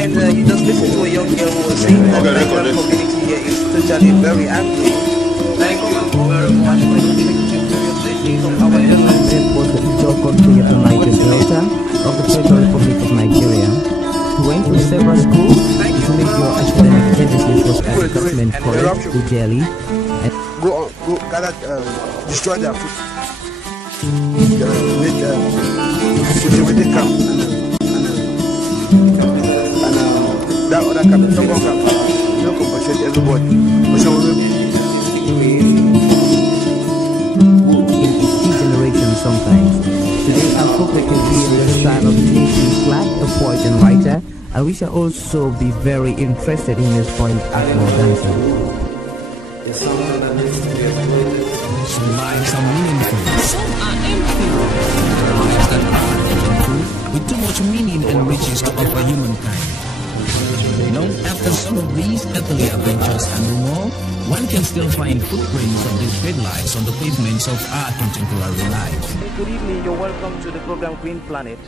and you just listen to a young girl who was saying that the Nigerian community here is totally very angry. Thank you very much for the from our journalist. Was the Ijaw country of the Niger Delta of the Federal Republic of Nigeria. He went to several schools. His major academic genesis was at the government college in Delhi. And go gather, destroy their food. Make situated camp and that other camp, Tongo camp, no compensate everybody. Sometimes. Today our focus will be in the style of J.P. Clark, a poet and writer, and we shall also be very interested in his point Akmo dancing. Some lives are meaningful, some are empty. There are lives that are meaningful, with too much meaning and riches to offer humankind. After some of these earthly adventures and more, one can still find footprints of these great lives on the pavements of our contemporary life. Good evening, you're welcome to the program Green Planet.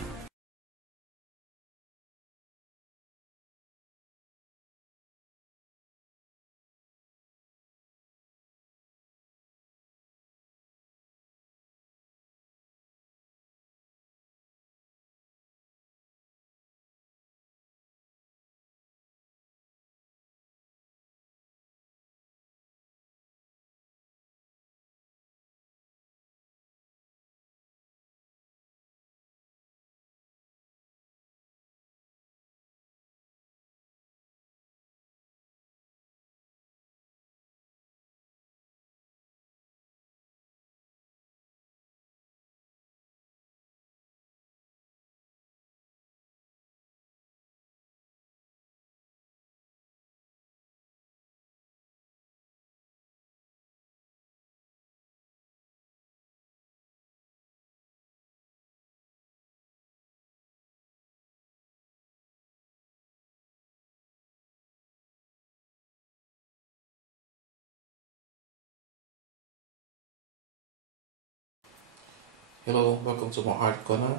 Hello, welcome to my art corner.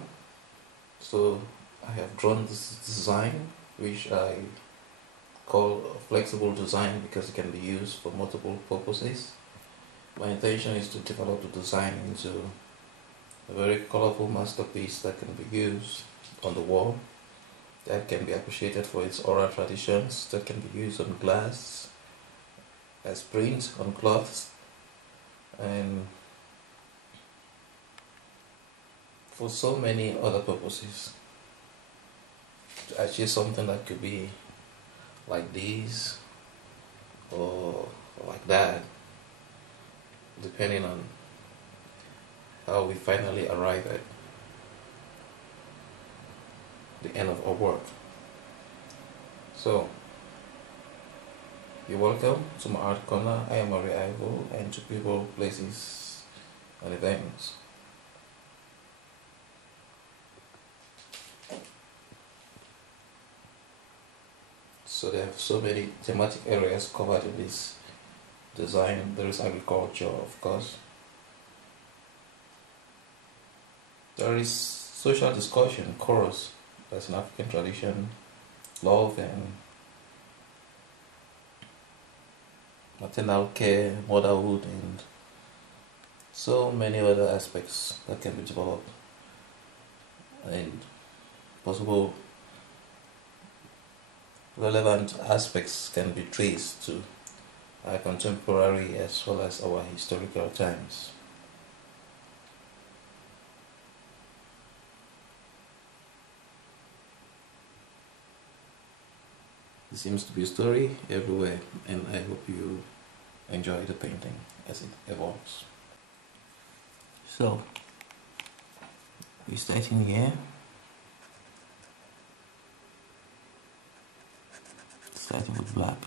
So I have drawn this design which I call a flexible design because it can be used for multiple purposes. My intention is to develop the design into a very colorful masterpiece that can be used on the wall, that can be appreciated for its oral traditions, that can be used on glass, as print on cloths, and for so many other purposes, to achieve something that could be like this or like that, depending on how we finally arrive at the end of our work. So, you're welcome to my art corner. I am Arrey Ivo, and to people, places, and events. So there are so many thematic areas covered in this design. There is agriculture, of course. There is social discussion, chorus, that's an African tradition, love and maternal care, motherhood, and so many other aspects that can be developed, and possible relevant aspects can be traced to our contemporary as well as our historical times. There seems to be a story everywhere, and I hope you enjoy the painting as it evolves. So, we're starting here. Starting with black.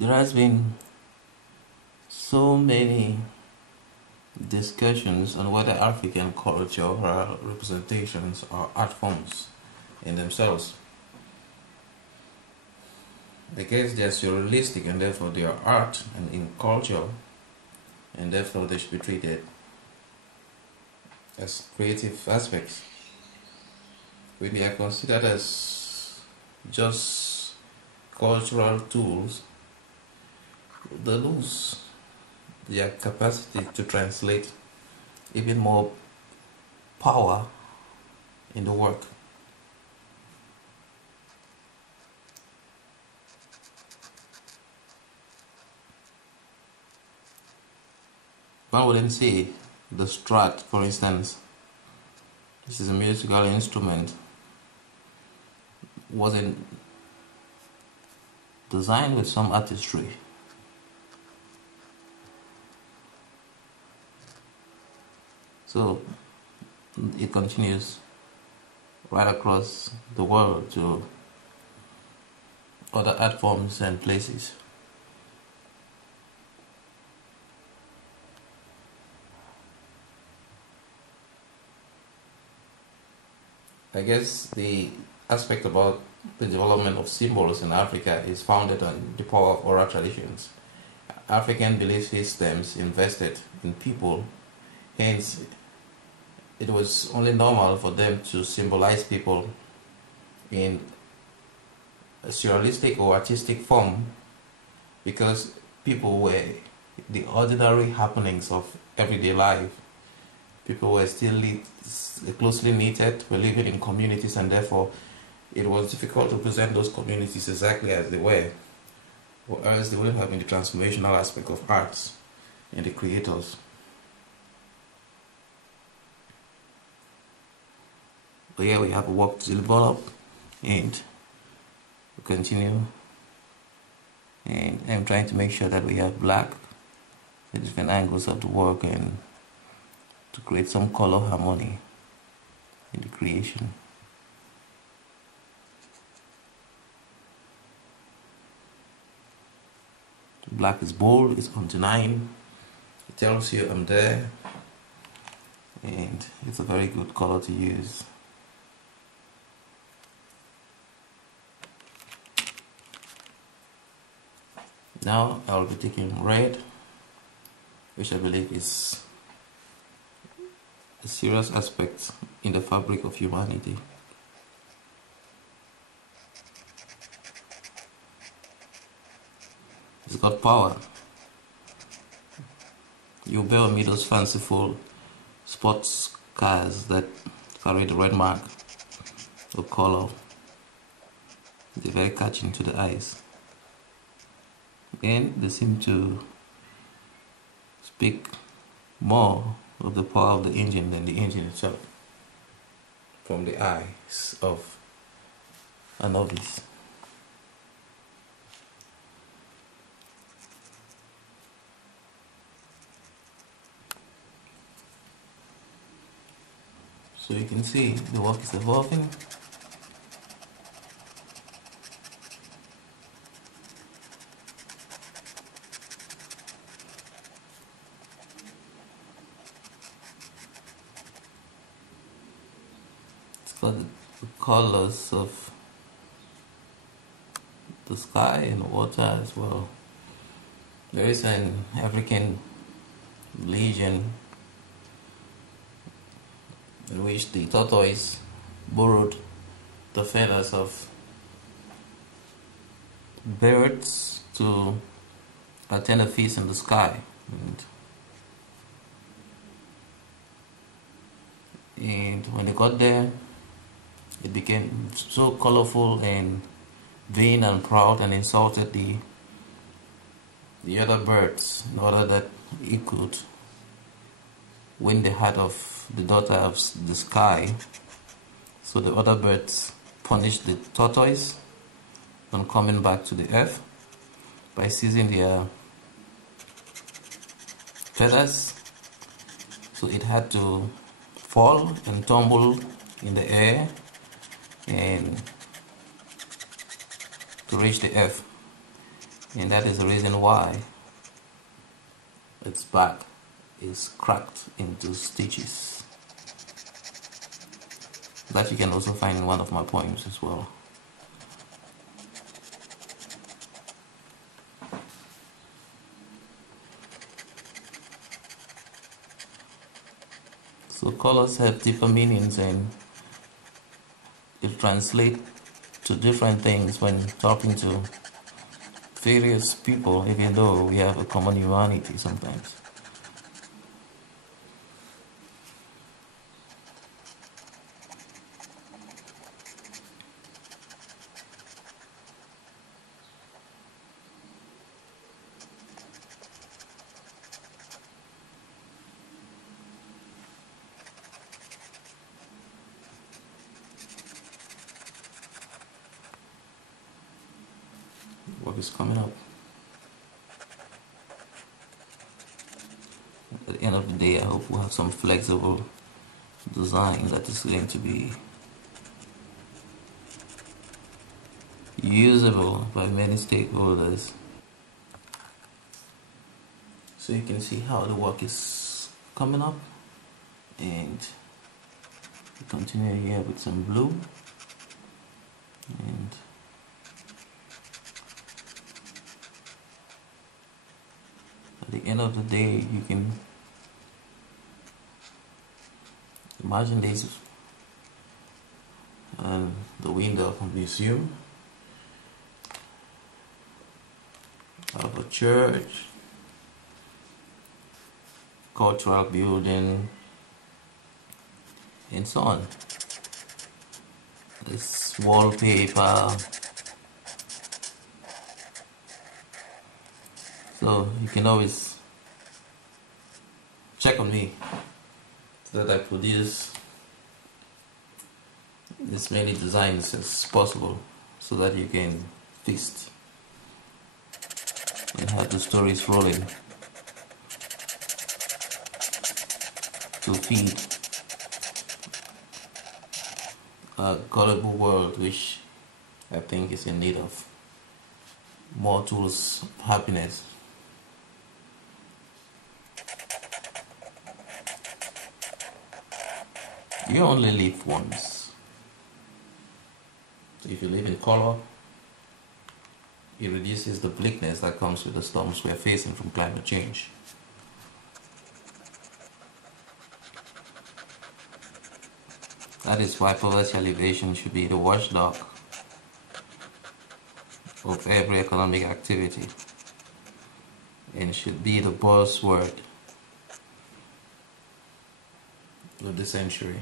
There has been so many discussions on whether African cultural representations are art forms in themselves. I guess they are surrealistic and therefore they are art and in culture, and therefore they should be treated as creative aspects. When they are considered as just cultural tools, they lose their capacity to translate even more power in the work. One wouldn't say the Strat, for instance, this is a musical instrument, wasn't designed with some artistry. So it continues right across the world to other art forms and places. I guess the aspect about the development of symbols in Africa is founded on the power of oral traditions. African belief systems invested in people, hence it was only normal for them to symbolize people in a surrealistic or artistic form, because people were the ordinary happenings of everyday life. People were still closely knitted, were living in communities, and therefore it was difficult to present those communities exactly as they were, or else they wouldn't have been the transformational aspect of arts and the creators. But yeah, we have a work to develop, and we continue, and I'm trying to make sure that we have black, the different angles of the work, and to create some color harmony in the creation. The black is bold, it's undeniable, it tells you I'm there, and it's a very good color to use. Now I'll be taking red, which I believe is a serious aspect in the fabric of humanity. It's got power. You bear me those fanciful sports cars that carry the red mark of color. They're very catching to the eyes. And they seem to speak more of the power of the engine than the engine itself, from the eyes of a novice. So you can see the work is evolving. Got the colors of the sky and water as well. There is an African legend in which the tortoise borrowed the feathers of birds to attend a feast in the sky, and when they got there, it became so colorful and vain and proud, and insulted the other birds in order that he could win the heart of the daughter of the sky. So the other birds punished the tortoise on coming back to the earth by seizing their feathers. So it had to fall and tumble in the air and to reach the earth. and that is the reason why its back is cracked into stitches. That you can also find in one of my poems as well. So colors have different meanings, and it translates to different things when talking to various people, even though we have a common humanity sometimes. Work is coming up. At the end of the day, I hope we'll have some flexible design that is going to be usable by many stakeholders. So you can see how the work is coming up, and we continue here with some blue, and at the end of the day you can imagine this and the window of a museum, of a church, cultural building, and so on. This wallpaper. So you can always check on me so that I produce as many designs as possible so that you can feast and have the stories rolling to feed a colorful world which I think is in need of more tools of happiness. You only live once. So if you live in color, it reduces the bleakness that comes with the storms we are facing from climate change. That is why poverty alleviation should be the watchdog of every economic activity and should be the buzzword of the century.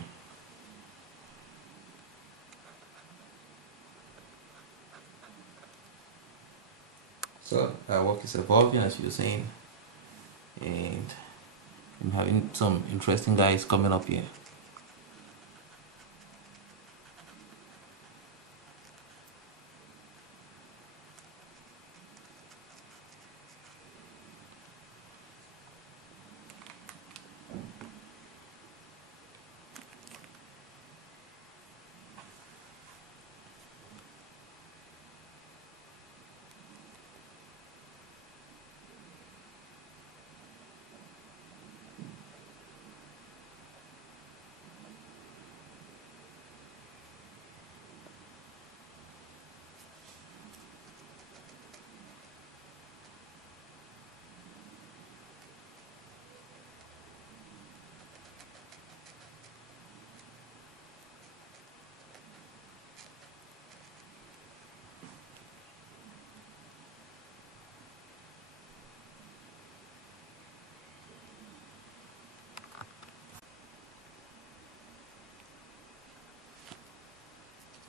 So our work is evolving, as you're saying, and I'm having some interesting guys coming up here.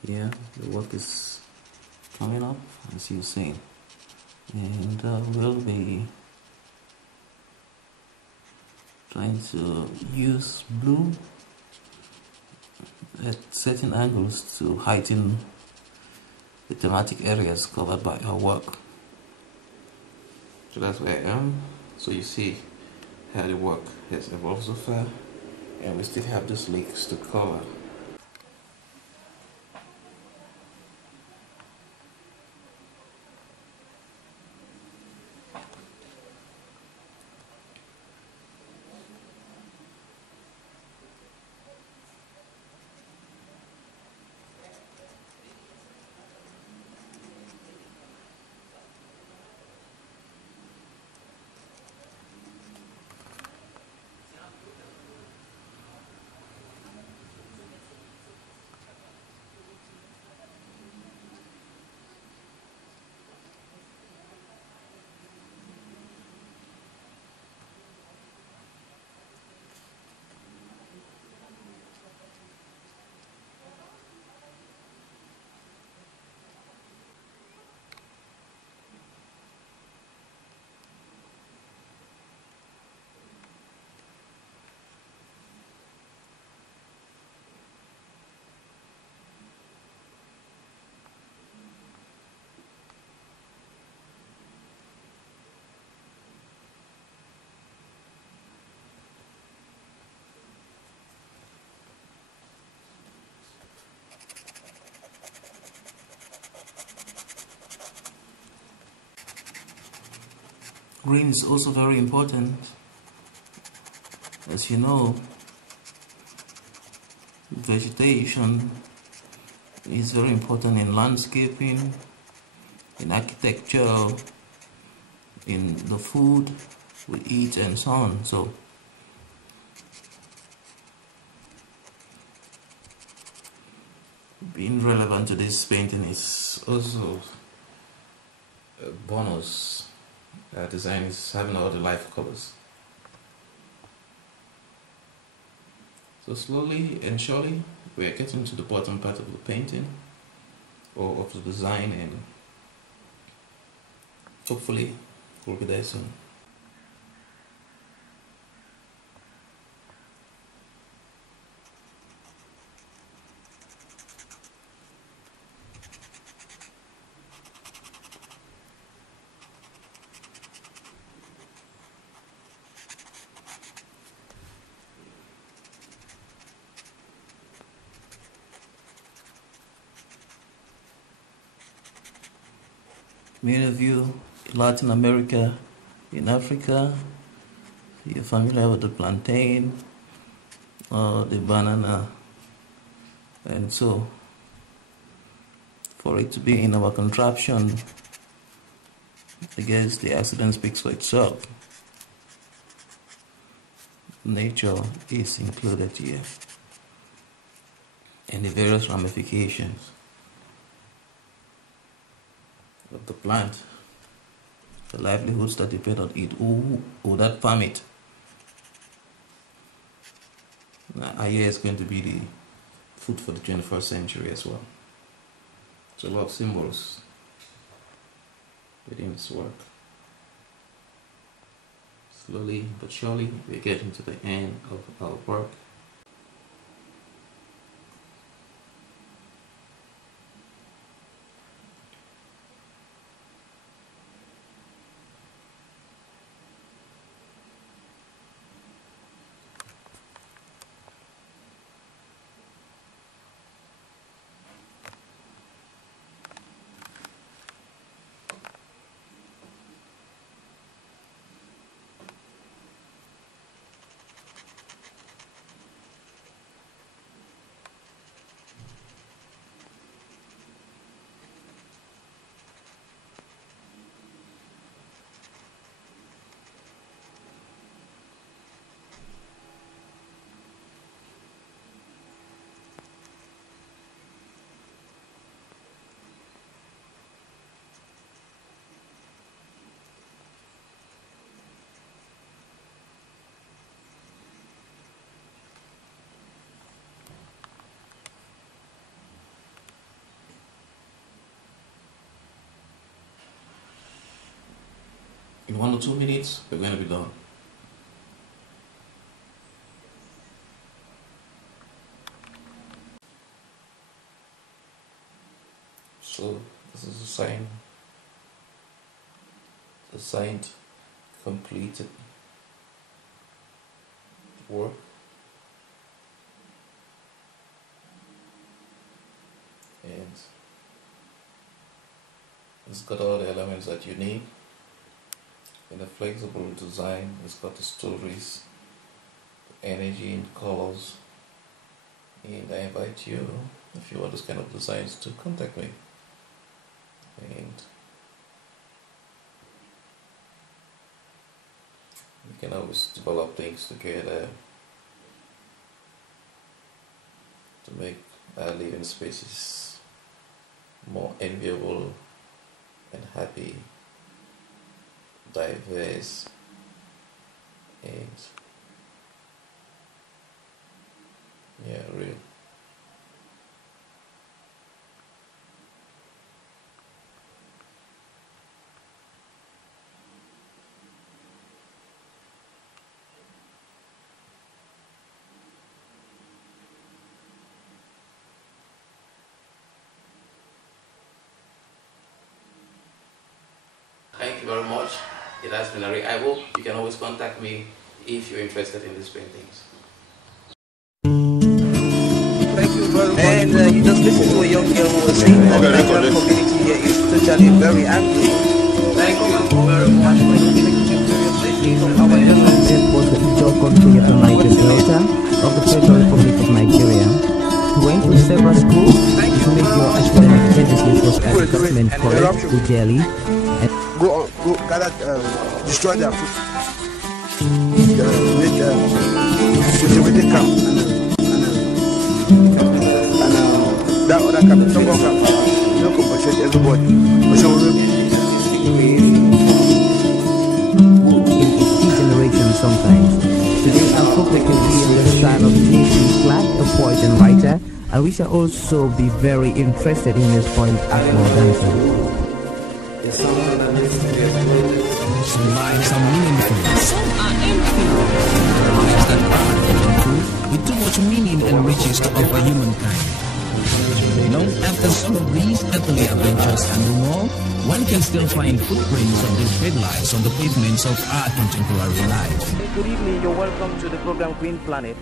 Yeah, the work is coming up, as you're saying, and we'll be trying to use blue at certain angles to heighten the thematic areas covered by our work. So that's where I am. So you see how the work has evolved so far, and we still have these leaks to cover. Green is also very important. As you know, vegetation is very important in landscaping, in architecture, in the food we eat and so on. So being relevant to this painting is also a bonus. Design is having all the life colors. So slowly and surely we are getting to the bottom part of the painting or of the design, and hopefully we'll be there soon. Many of you in Latin America, in Africa, you're familiar with the plantain or the banana, and so for it to be in our contraption, I guess the accident speaks for itself. Nature is included here and the various ramifications of the plant, the livelihoods that depend on it, or that farm it. Here is going to be the food for the 21st century as well. It's a lot of symbols within this work. Slowly but surely we're getting to the end of our work. In 1 or 2 minutes, we're going to be done. So this is a sign, the signed completed work. And it's got all the elements that you need. In a flexible design, it's got the stories, the energy and colors. And I invite you, if you want this kind of designs, to contact me. And we can always develop things together to make our living spaces more enviable and happy, diverse, and real. Thank you very much. It has been Arrey Ivo. You can always contact me if you're interested in these paintings. Thank you very much. And you just listen to a young girl who was saying that the Nigerian community here is totally very angry. Thank you very much for your was the Ijo country of the Niger Delta of the Federal Republic of Nigeria. He went to several schools to make your academic tendencies was at the government college to Delhi and Go gather, destroy their food. With the camp and that other camp, Togo camp, you know, compensate everybody. generation sometimes. Today our program can be in the style of J.P. Clark, a poet and writer, and we shall also be very interested in his point Akmo dancing. Some lives are meaningful, some are empty. There are lives that are meaningful, with too much meaning and riches to offer humankind. Long after some of these earthly adventures and more, one can still find footprints of these great lives on the pavements of our contemporary life. Good evening, you're welcome to the program Green Planet.